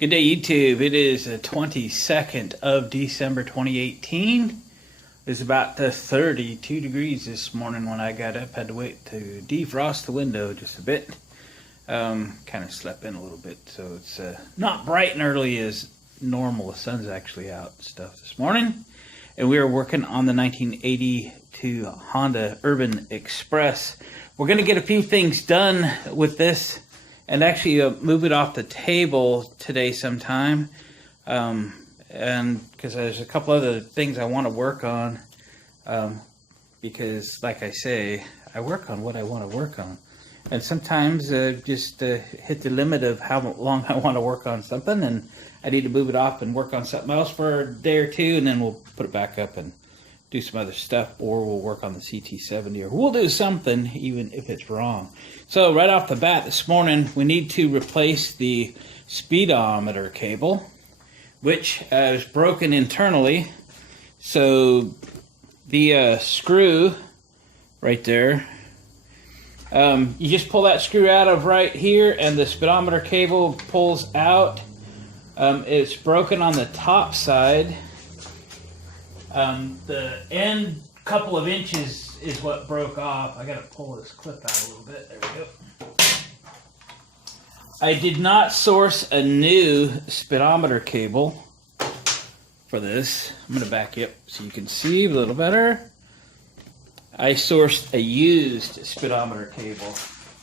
Good day, YouTube. It is the 22nd of December 2018. It's about 32 degrees this morning when I got up. Had to wait to defrost the window just a bit. Kind of slept in a little bit, so it's not bright and early as normal. The sun's actually out and stuff this morning. And we are working on the 1982 Honda Urban Express. We're going to get a few things done with this and actually move it off the table today sometime. And because there's a couple other things I want to work on. Because, like I say, I work on what I want to work on. And sometimes just hit the limit of how long I want to work on something, and I need to move it off and work on something else for a day or two, and then we'll put it back up and do some other stuff, or we'll work on the CT70, or we'll do something even if it's wrong. So right off the bat this morning, we need to replace the speedometer cable, which is broken internally. So the screw right there, you just pull that screw out of right here, and the speedometer cable pulls out. It's broken on the top side. The end couple of inches is what broke off. I gotta pull this clip out a little bit. There we go. I did not source a new speedometer cable for this. I'm gonna back you up so you can see a little better. I sourced a used speedometer cable.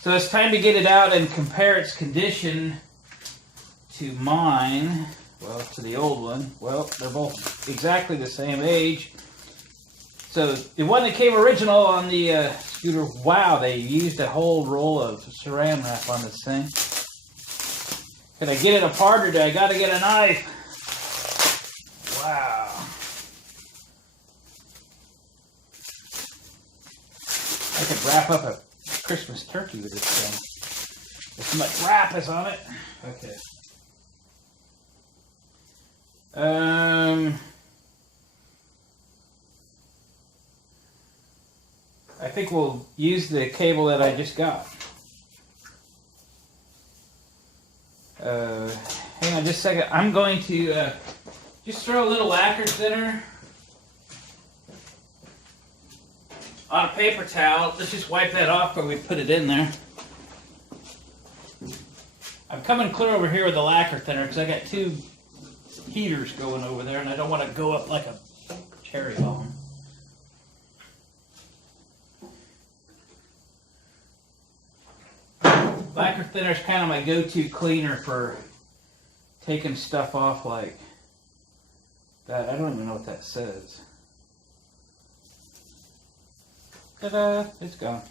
So it's time to get it out and compare its condition to mine. Well, to the old one. Well, they're both exactly the same age. So the one that came original on the scooter, wow, they used a whole roll of saran wrap on this thing. Can I get it apart, or do I gotta get a knife? Wow. I could wrap up a Christmas turkey with this thing. There's so much wrap is on it. Okay. I think we'll use the cable that I just got. Hang on just a second. I'm going to just throw a little lacquer thinner on a paper towel. Let's just wipe that off before we put it in there. I'm coming clear over here with the lacquer thinner because I got two heaters going over there, and I don't want to go up like a cherry bomb. Lacquer thinner is kind of my go-to cleaner for taking stuff off like that. I don't even know what that says. Ta-da! It's gone.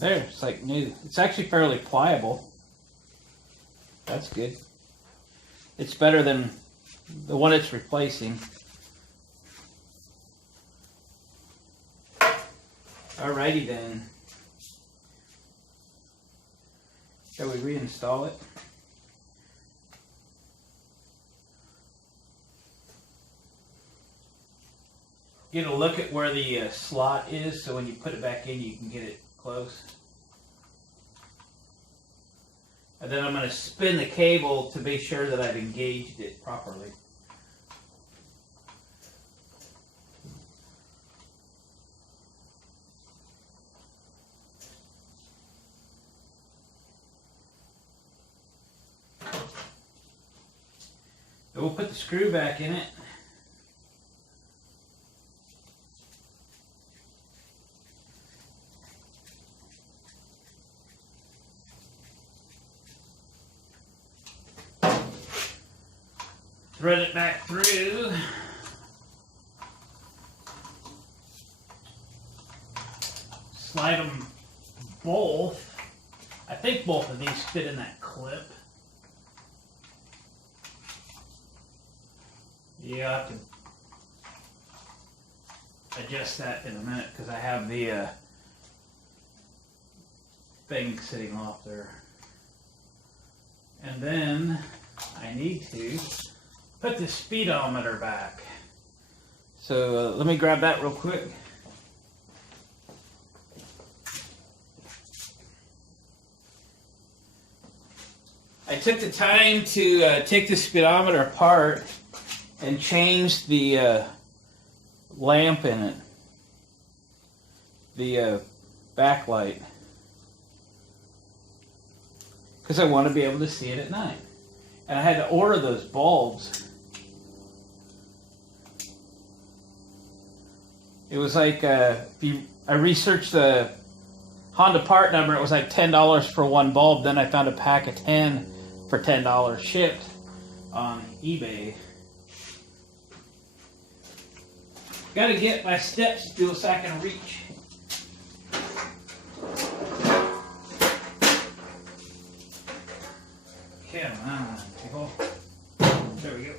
There, it's like new. It's actually fairly pliable. That's good. It's better than the one it's replacing. Alrighty then. Shall we reinstall it? Get a look at where the slot is, so when you put it back in, you can get it close. And then I'm going to spin the cable to be sure that I've engaged it properly. And we'll put the screw back in it. Thread it back through. Slide them both. I think both of these fit in that clip. Yeah, I have to adjust that in a minute because I have the thing sitting off there. And then I need to put the speedometer back. So let me grab that real quick. I took the time to take the speedometer apart and change the lamp in it, the backlight, because I want to be able to see it at night. And I had to order those bulbs. It was like, I researched the Honda part number, it was like $10 for one bulb. Then I found a pack of 10 for $10 shipped on eBay. Gotta get my steps still so I can reach. Come on, people. There we go.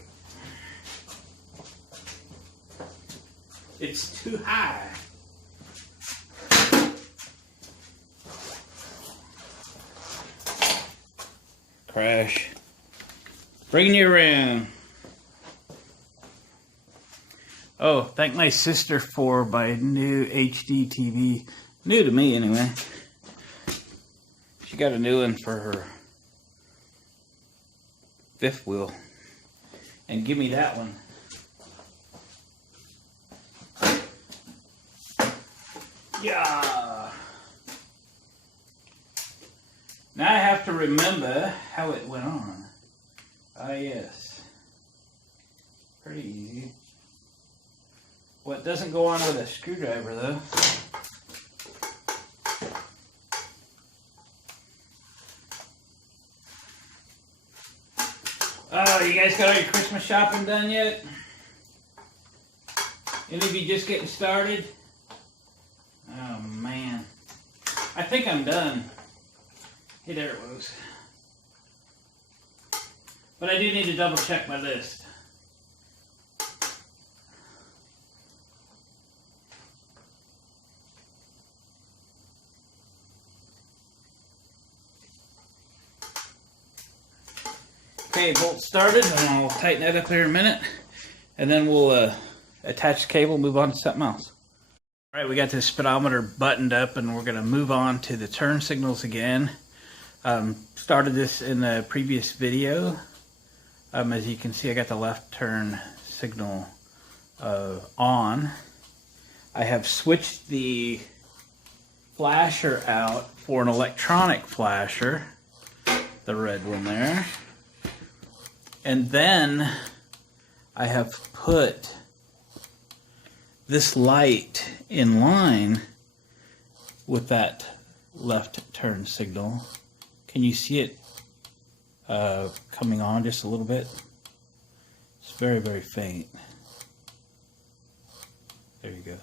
It's too high. Crash. Bringing you around. Oh, thank my sister for my new HD TV. New to me, anyway. She got a new one for her fifth wheel. And give me that one. Yeah. Now I have to remember how it went on. Ah, yes. Pretty easy. Well, it doesn't go on with a screwdriver, though. Oh, you guys got all your Christmas shopping done yet? Any of you just getting started? Oh, man. I think I'm done. Hey, there it was. But I do need to double check my list. Okay, bolt started, and I'll tighten that up here in a minute. And then we'll attach the cable, move on to something else. All right, we got this speedometer buttoned up, and we're going to move on to the turn signals again. Started this in the previous video. As you can see, I got the left turn signal on. I have switched the flasher out for an electronic flasher, the red one there. And then I have put this light in line with that left turn signal. Can you see it coming on just a little bit? It's very, very faint. There you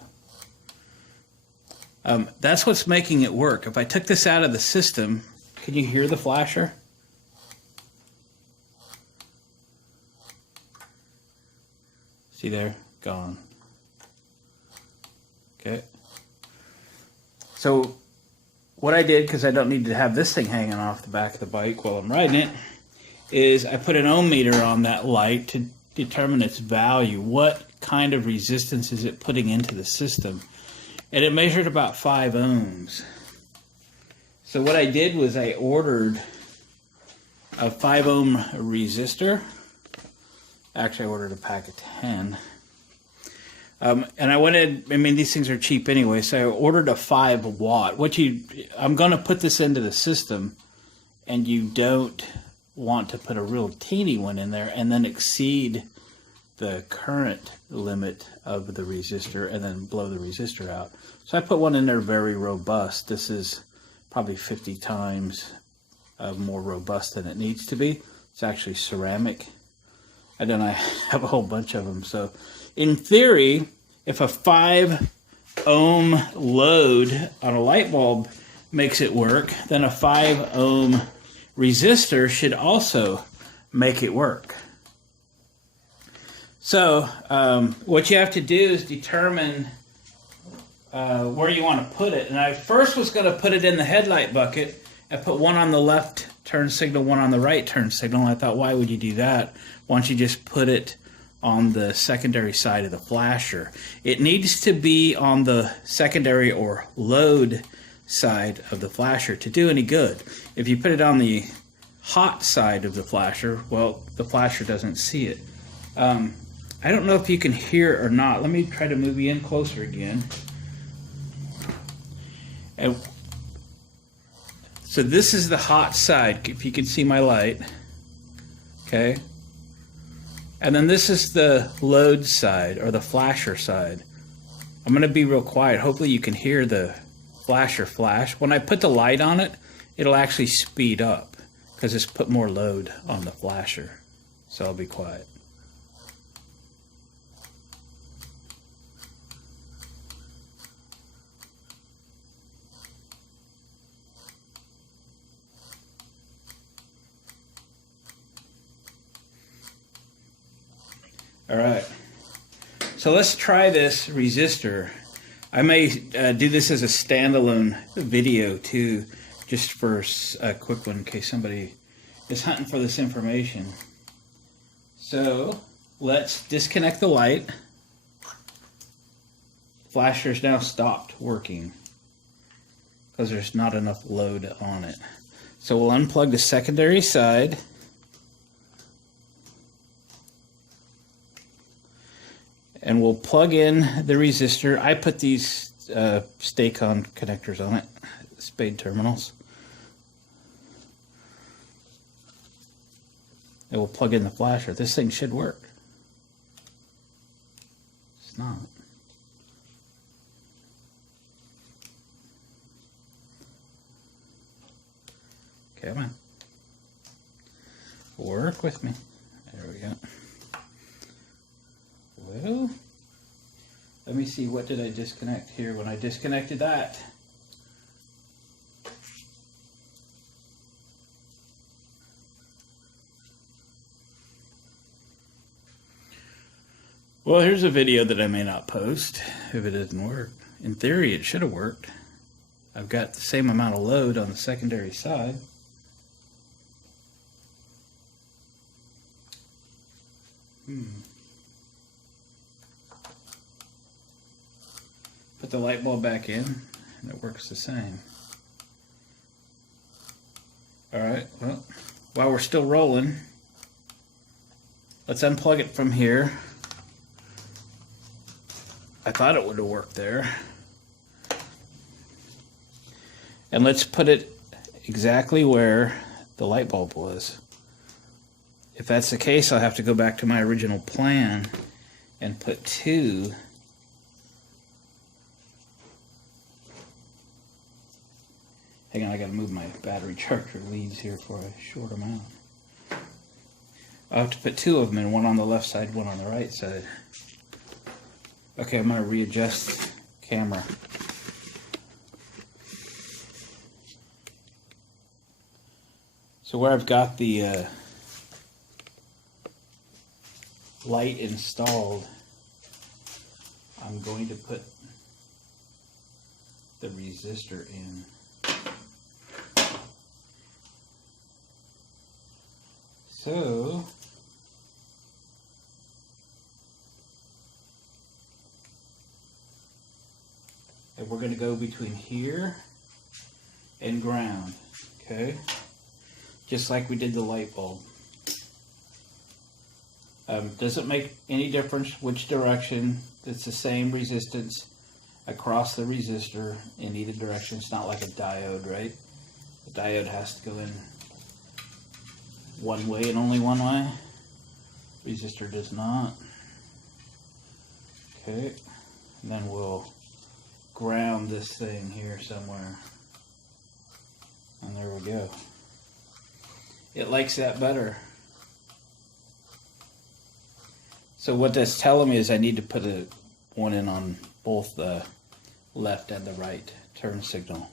go. That's what's making it work. If I took this out of the system, can you hear the flasher? See there? Gone. Okay. So what I did, because I don't need to have this thing hanging off the back of the bike while I'm riding it, is I put an ohm meter on that light to determine its value. What kind of resistance is it putting into the system? And it measured about 5 ohms. So what I did was I ordered a 5 ohm resistor. Actually, I ordered a pack of 10. And I wanted, I mean, these things are cheap anyway, so I ordered a 5 watt. I'm going to put this into the system, and you don't want to put a real teeny one in there and then exceed the current limit of the resistor and then blow the resistor out. So I put one in there very robust. This is probably 50 times more robust than it needs to be. It's actually ceramic. And then I have a whole bunch of them. So in theory, if a 5 ohm load on a light bulb makes it work, then a 5 ohm resistor should also make it work. So what you have to do is determine where you want to put it. And I first was going to put it in the headlight bucket. I put one on the left turn signal, one on the right turn signal. And I thought, why would you do that? Why don't you just put it on the secondary side of the flasher? It needs to be on the secondary or load side of the flasher to do any good. If you put it on the hot side of the flasher, well, the flasher doesn't see it. I don't know if you can hear it or not. Let me try to move you in closer again. And so this is the hot side, if you can see my light. Okay. And then this is the load side, or the flasher side. I'm going to be real quiet. Hopefully you can hear the flasher flash. When I put the light on it, it'll actually speed up because it's put more load on the flasher. So I'll be quiet. All right, so let's try this resistor. I may do this as a standalone video too, just for a quick one in case somebody is hunting for this information. So let's disconnect the light. Flasher's now stopped working because there's not enough load on it. So we'll unplug the secondary side. And we'll plug in the resistor. I put these Stay-Con connectors on it, spade terminals. And we'll plug in the flasher. This thing should work. It's not. Come on. Work with me. There we go. Well, let me see, what did I disconnect here when I disconnected that? Well, here's a video that I may not post if it doesn't work. In theory, it should have worked. I've got the same amount of load on the secondary side. Put the light bulb back in, and it works the same. Alright, well, while we're still rolling, let's unplug it from here. I thought it would have worked there. And let's put it exactly where the light bulb was. If that's the case, I'll have to go back to my original plan and put two. Hang on, I gotta move my battery charger leads here for a short amount. I'll have to put two of them in, one on the left side, one on the right side. Okay, I'm gonna readjust camera. So where I've got the light installed, I'm going to put the resistor in. So and we're going to go between here and ground, okay? Just like we did the light bulb. Doesn't make any difference which direction. It's the same resistance across the resistor in either direction. It's not like a diode, right? The diode has to go in one way and only one way. Resistor does not. Okay, and then we'll ground this thing here somewhere. And there we go. It likes that better. So what that's telling me is I need to put one in on both the left and the right turn signal.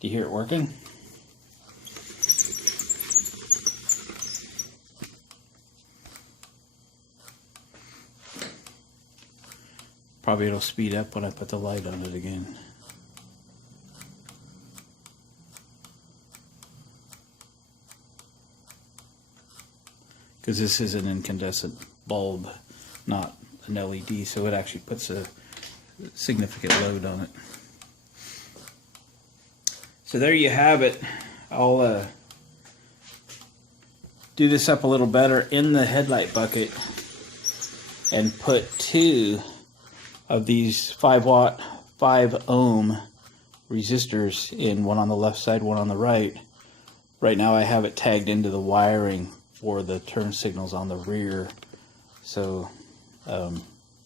Do you hear it working? Probably it'll speed up when I put the light on it again. Because this is an incandescent bulb, not an LED, so it actually puts a significant load on it. So there you have it. I'll do this up a little better in the headlight bucket and put 2 of these 5-watt, 5-ohm resistors in, one on the left side, one on the right. Right now I have it tagged into the wiring for the turn signals on the rear, so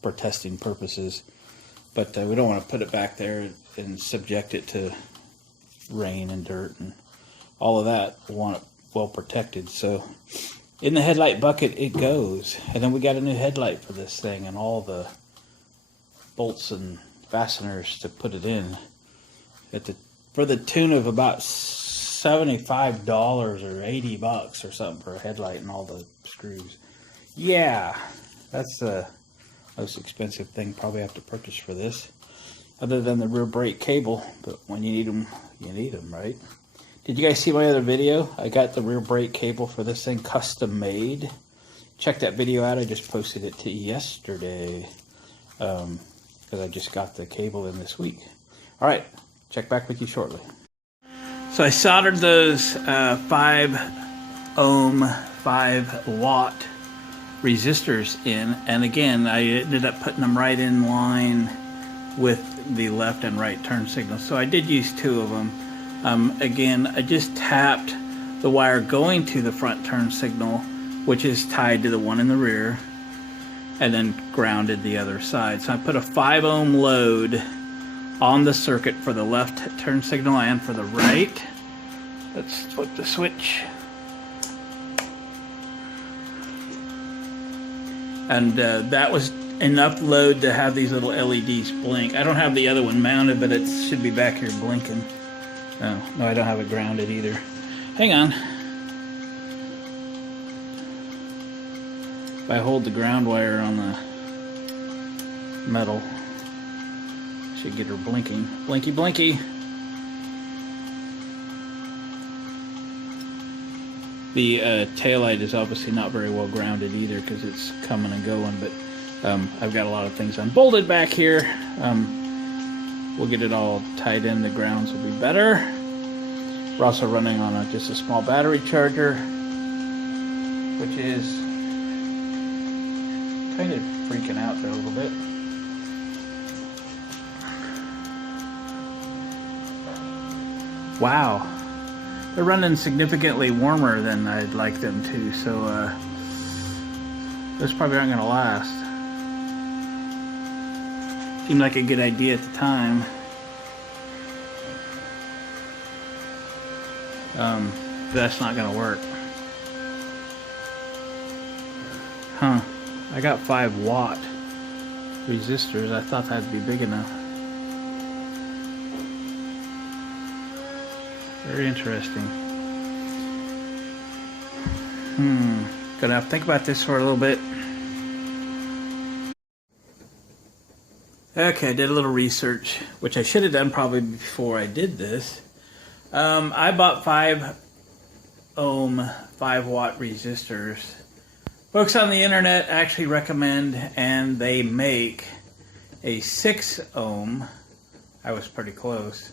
for testing purposes. But we don't want to put it back there and subject it to rain and dirt and all of that. We want it well protected. So in the headlight bucket it goes, and then we got a new headlight for this thing and all the bolts and fasteners to put it in for the tune of about $75 or $80 or something for a headlight and all the screws. Yeah, that's the most expensive thing probably have to purchase for this, other than the rear brake cable. But when you need them, you need them, right? Did you guys see my other video? I got the rear brake cable for this thing custom made. Check that video out. I just posted it to yesterday because I just got the cable in this week. All right, check back with you shortly. So I soldered those 5-ohm, 5-watt resistors in, and again I ended up putting them right in line with the left and right turn signals. So I did use 2 of them. Again, I just tapped the wire going to the front turn signal, which is tied to the one in the rear, and then grounded the other side. So I put a 5-ohm load on the circuit for the left turn signal and for the right. Let's flip the switch. And that was enough load to have these little LEDs blink. I don't have the other one mounted, but it should be back here blinking. Oh, no, I don't have it grounded either. Hang on. If I hold the ground wire on the metal, should get her blinking. Blinky, blinky. The taillight is obviously not very well grounded either because it's coming and going, but I've got a lot of things unbolted back here. We'll get it all tied in. The grounds will be better. We're also running on just a small battery charger, which is kind of freaking out there a little bit. Wow. They're running significantly warmer than I'd like them to, so those probably aren't going to last. Seemed like a good idea at the time. That's not going to work. Huh. I got 5-watt resistors. I thought that'd be big enough. Very interesting. Gonna have to think about this for a little bit. Okay, I did a little research, which I should have done probably before I did this. I bought 5-ohm, 5-watt resistors. Folks on the internet actually recommend, and they make, a 6-ohm. I was pretty close.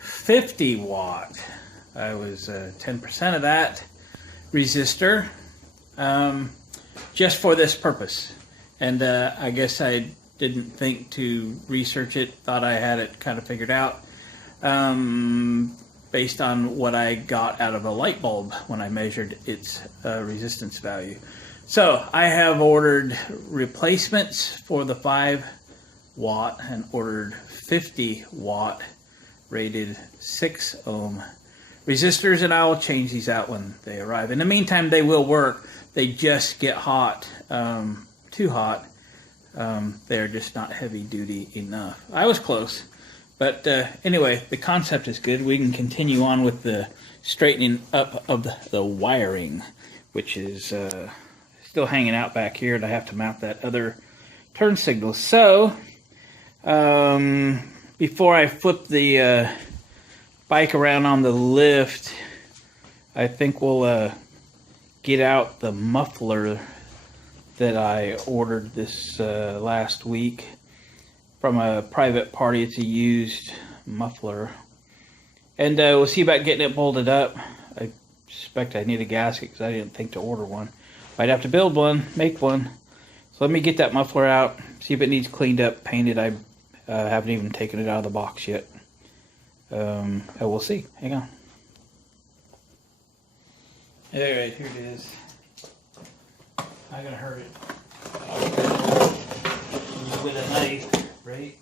50-watt. I was 10% of that resistor, just for this purpose. And I guess I didn't think to research it, thought I had it kind of figured out, based on what I got out of a light bulb when I measured its resistance value. So I have ordered replacements for the 5-watt and ordered 50-watt rated 6-ohm resistors, and I will change these out when they arrive. In the meantime, they will work. They just get hot, too hot. They're just not heavy duty enough. I was close, but anyway, the concept is good. We can continue on with the straightening up of the wiring, which is still hanging out back here, and I have to mount that other turn signal. So before I flip the bike around on the lift, I think we'll get out the muffler that I ordered this last week from a private party. It's a used muffler, and we'll see about getting it bolted up. I suspect I need a gasket because I didn't think to order one. Might have to build one, make one. So let me get that muffler out, see if it needs cleaned up, painted. I haven't even taken it out of the box yet. We'll see. Hang on. Alright, here it is. Not gonna hurt it. With a knife, right?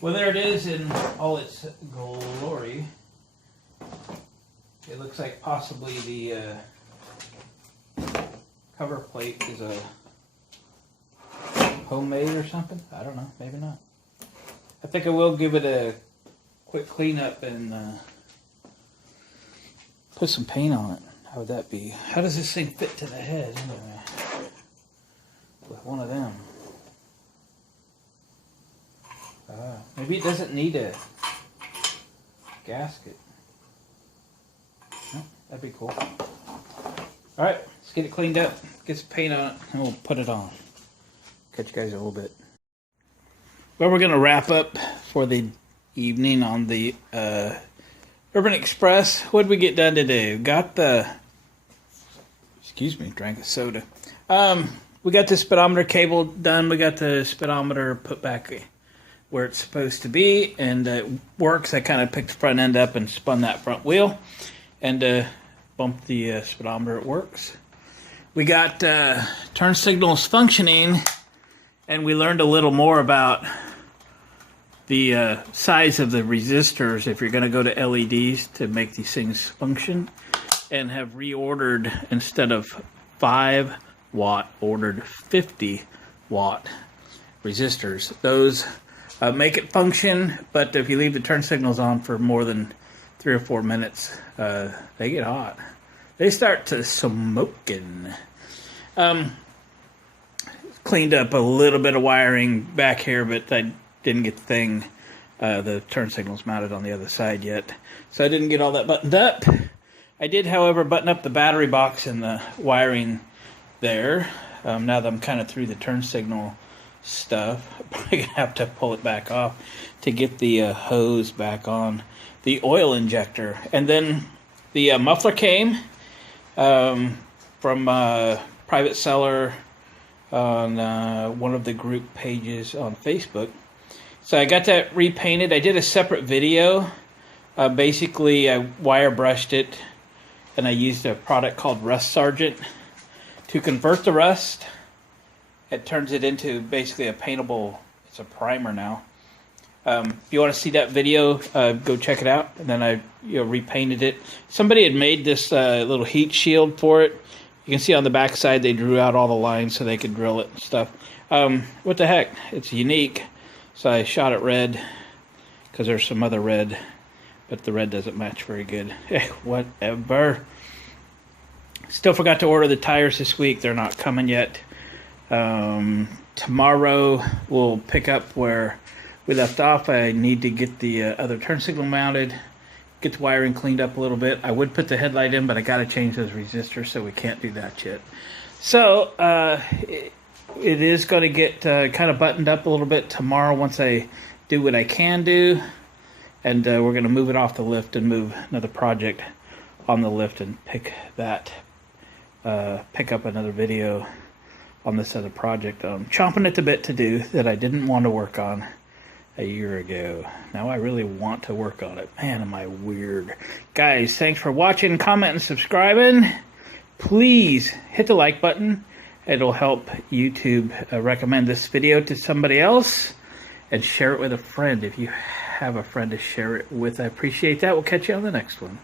Well, there it is in all its glory. It looks like possibly the cover plate is a homemade or something. I don't know, maybe not. I think I will give it a quick cleanup and put some paint on it. How would that be? How does this thing fit to the head anyway? With one of them. Maybe it doesn't need a gasket. Oh, that'd be cool. Alright, let's get it cleaned up, get some paint on it, and we'll put it on. Catch you guys in a little bit. Well, we're going to wrap up for the evening on the Urban Express. What did we get done today? We got the... Excuse me, drank a soda. We got the speedometer cable done. We got the speedometer put back where it's supposed to be, and it works. I kind of picked the front end up and spun that front wheel and bumped the speedometer. It works. We got turn signals functioning, and we learned a little more about the size of the resistors if you're going to go to LEDs to make these things function, and have reordered, instead of 5 watt, ordered 50 watt resistors. Those make it function, but if you leave the turn signals on for more than 3 or 4 minutes, they get hot. They start to smoking. Cleaned up a little bit of wiring back here, but I didn't get the turn signals mounted on the other side yet, so I didn't get all that buttoned up. I did, however, button up the battery box and the wiring there. Now that I'm kind of through the turn signal stuff, I'm probably gonna have to pull it back off to get the hose back on the oil injector. And then the muffler came from a private seller on one of the group pages on Facebook. So I got that repainted. I did a separate video. Basically, I wire brushed it, and I used a product called Rust Sergeant to convert the rust. It turns it into basically a paintable, it's a primer now. If you want to see that video, go check it out. And then I repainted it. Somebody had made this little heat shield for it. You can see on the back side they drew out all the lines so they could drill it and stuff. What the heck? It's unique. So I shot it red because there's some other red, but the red doesn't match very good. Whatever. Still forgot to order the tires this week. They're not coming yet. Tomorrow we'll pick up where we left off. I need to get the other turn signal mounted, get the wiring cleaned up a little bit. I would put the headlight in, but I got to change those resistors, so we can't do that yet. So it is going to get kind of buttoned up a little bit tomorrow once I do what I can do. And we're going to move it off the lift and move another project on the lift and pick up another video on this other project. Chomping at the bit to do that I didn't want to work on a year ago. Now I really want to work on it. Man, am I weird. Guys, thanks for watching, commenting, subscribing. Please hit the like button. It'll help YouTube recommend this video to somebody else, and share it with a friend if you have a friend to share it with. I appreciate that. We'll catch you on the next one.